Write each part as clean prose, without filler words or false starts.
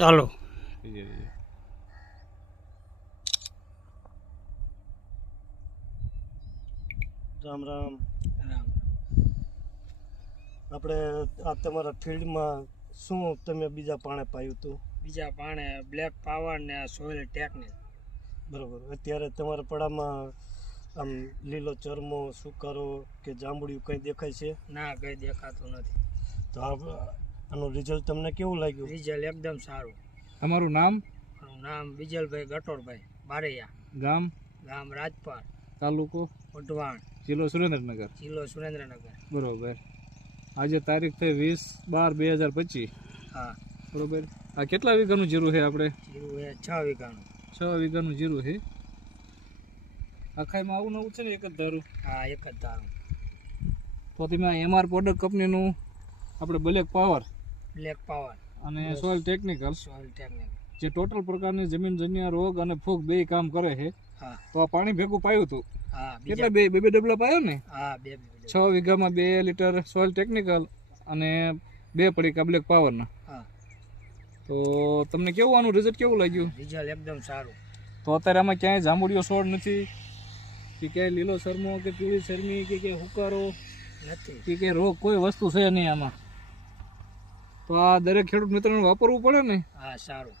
ચાલો રામ રામ. રામ. આપણે આ તમારા ફિલ્ડમાં શું તમે બીજા પાણે પાયું હતું? બીજા પાણે બ્લેક પાવર ને સોઇલ ટેકનિક. બરાબર. અત્યારે તમારા પડામાં આમ લીલો ચરમો, સુકારો કે જાંબુડિયું કંઈ દેખાય છે? ના, કંઈ દેખાતું નથી. તો આનું રિઝલ્ટ તમને કેવું લાગ્યું? રિઝલ્ટ એકદમ સારું. તમારું નામ? મારું નામ વિજલભાઈ ગટોરભાઈ બારૈયા, ગામ? ગામ રાજપાર, તાલુકો? વઢવાણ, જિલ્લો સુરેન્દ્રનગર. જિલ્લો સુરેન્દ્રનગર. બરોબર. આજે તારીખ થઈ 20/12/2025. હા. બરોબર. આ કેટલા વીઘાનું જીરું છે આપણે? જીરું એ 6 વીઘાનું. 6 વીઘાનું જીરું છે. આખાઈમાં આવું નવું છે ને એક જ ધારું? હા, એક જ ધારું. તો તમે આ MR પ્રોડક્ટ કંપનીનું આપણે બ્લેક પાવર બ્લેક પાવર અને સોઇલ ટેકનિકલ, સોઇલ ટેકનિક. જે ટોટલ પ્રકારની જમીનજન્ય રોગ અને ફૂગ બે કામ કરે છે, હા. તો આ પાણી ભેગું પાયું હતું. હા. કેટલા બે ડબલા પાયો ને? હા, 6 વીઘામાં 2 લીટર સોઇલ ટેકનિકલ અને 2 પડીકા બ્લેક પાવરના. હા. તો તમને કેવું આનું રિઝલ્ટ કેવું લાગ્યું? રિઝલ્ટ એકદમ સારું. તો અત્યારે આમાં ક્યાંય જાંબુડિયો છોડ નથી કે ક્યાંય લીલો શરમો કે પીળી શરમી કે ક્યાંય હુકારો નથી કે ક્યાંય રોગ કોઈ વસ્તુ છે નહીં આમાં. તો આ દરેક ખેડૂત મિત્રોને વાપરવું પડે ને? હા, સારું.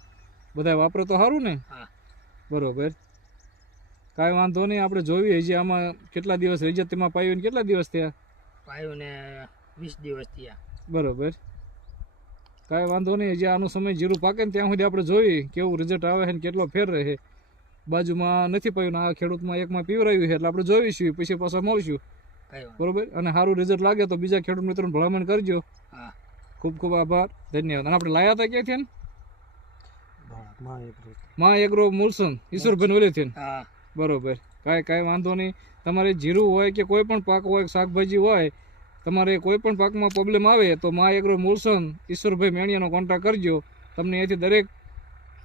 બધા વાપરે તો સારું ને? હા. બરોબર. કાંઈ વાંધો નહીં, આપણે જોઈએ હજી આમાં કેટલા દિવસ રિઝલ્ટ તેમાં પાયું ને કેટલા દિવસ થયા? પાયું ને 20 દિવસ થયા. બરોબર. કાંઈ વાંધો નહીં, હજી આનો સમય જીરું પાકે ને ત્યાં સુધી આપણે જોઈએ કેવું રિઝલ્ટ આવે છે ને કેટલો ફેર રહે. બાજુમાં નથી પાયું ને આ ખેડૂતમાં એકમાં પીવરાયું છે એટલે આપણે જોઈશું, પછી પાછા મળશું. બરોબર. અને સારું રિઝલ્ટ લાગે તો બીજા ખેડૂત મિત્રોને ભલામણ કરજો. હા. ખૂબ ખૂબ આભાર, ધન્યવાદ. અને આપણે લાયા હતા ક્યાંથી ને? માં એગ્રો મુલસન ઈશ્વરભાઈ ઓલેથી. હા. બરોબર. કાંઈ વાંધો નહીં. તમારે જીરું હોય કે કોઈ પણ પાક હોય, શાકભાજી હોય, તમારે કોઈ પણ પાકમાં પ્રોબ્લેમ આવે તો માં એગ્રો મુલસન ઈશ્વરભાઈ મેણિયાનો કોન્ટેક્ટ કરજો. તમને અહીંથી દરેક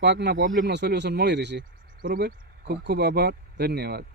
પાકના પ્રોબ્લેમના સોલ્યુશન મળી રહેશે. બરોબર. ખૂબ ખૂબ આભાર, ધન્યવાદ.